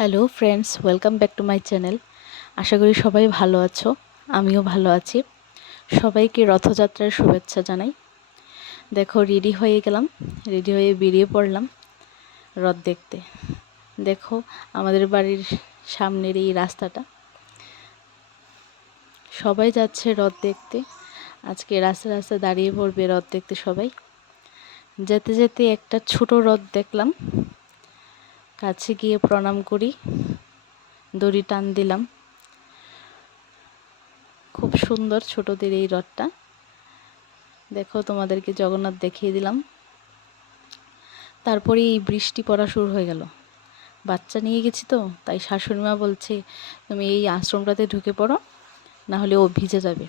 Hello friends, welcome back to my channel. আশা করি সবাই ভালো আছো, আমিও ভালো আছি। সবাইকে রথযাত্রার শুভেচ্ছা জানাই। দেখো, রেডি হয়ে গেলাম, রেডি হয়ে বেরিয়ে পড়লাম রথ দেখতে। দেখো, আমাদের বাড়ির সামনের এই রাস্তাটা, সবাই যাচ্ছে রথ দেখতে। আজকে রাস্তায় রাস্তায় দাঁড়িয়ে পড়বে রথ দেখতে সবাই। যেতে যেতে একটা ছোট রথ দেখলাম, কাছে গিয়ে প্রণাম করি, দড়ি টান দিলাম। খুব সুন্দর ছোটদের এই রথটা। দেখো, তোমাদেরকে জগন্নাথ দেখিয়ে দিলাম। তারপরে এই বৃষ্টি পড়া শুরু হয়ে গেল। বাচ্চা নিয়ে গেছি তো, তাই শাশুড়ি মা বলছে, তুমি এই আশ্রমটাতে ঢুকে পড়ো, না হলে ও ভিজে যাবে।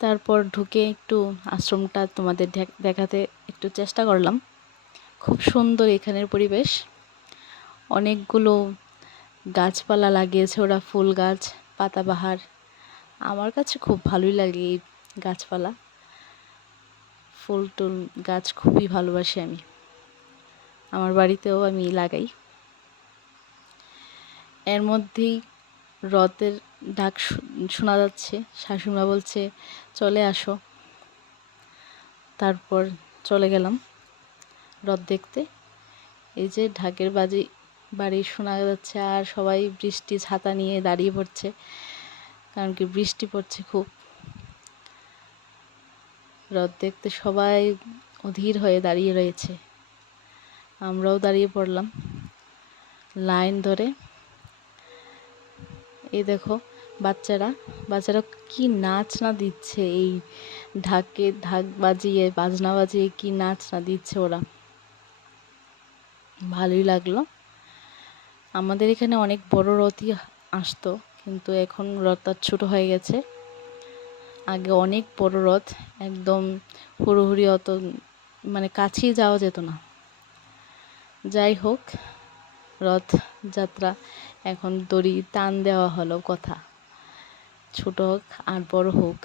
তারপর ঢুকে একটু আশ্রমটা তোমাদের দেখাতে একটু চেষ্টা করলাম। খুব সুন্দর এখানের পরিবেশ। অনেকগুলো গাছপালা লাগিয়েছে ওরা, ফুল গাছ, পাতাবাহার। আমার কাছে খুব ভালোই লাগে এই গাছপালা, ফুল টুল গাছ খুবই ভালোবাসি আমি। আমার বাড়িতেও আমি লাগাই। এর মধ্যেই রথের ডাক শোনা যাচ্ছে। শাশুড়িমা বলছে, চলে আসো। তারপর চলে গেলাম রথ দেখতে। এই যে ঢাকের বাড়ি শোনা যাচ্ছে, আর সবাই বৃষ্টি ছাতা নিয়ে দাঁড়িয়ে পড়ছে, কারণ কি বৃষ্টি পড়ছে খুব। রথ দেখতে সবাই অধীর হয়ে দাঁড়িয়ে রয়েছে, আমরাও দাঁড়িয়ে পড়লাম লাইন ধরে। এই দেখো, বাচ্চারা কি নাচ না দিচ্ছে, এই ঢাক বাজিয়ে, বাজনা বাজিয়ে কি নাচ না দিচ্ছে ওরা, ভালোই লাগলো। আমাদের এখানে অনেক বড় রথই আসতো, কিন্তু এখন রথটা ছোট হয়ে গেছে। আগে অনেক বড় রথ, একদম হুড়োহুড়ি, অত মানে কাছেই যাওয়া যেত না। যাই হোক, রথ যাত্রা এখন দড়ি টান দেওয়া হলো কথা, ছোট হোক আর বড় হোক।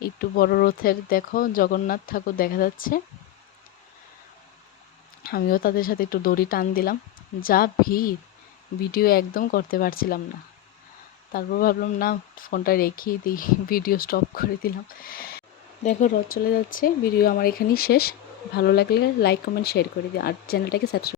একটু বড় রথের দেখো জগন্নাথ ঠাকুর দেখা যাচ্ছে। আমিও তাদের সাথে একটু দড়ি টান দিলাম। যা ভিড়, ভিডিও একদম করতে পারছিলাম না। তারপর ভাবলাম না, ফোনটা রেখেই দিই, ভিডিও স্টপ করে দিলাম। দেখো, রথ চলে যাচ্ছে। ভিডিও আমার এখানেই শেষ। ভালো লাগলে লাইক, কমেন্ট, শেয়ার করে দিও, আর চ্যানেলটাকে সাবস্ক্রাইব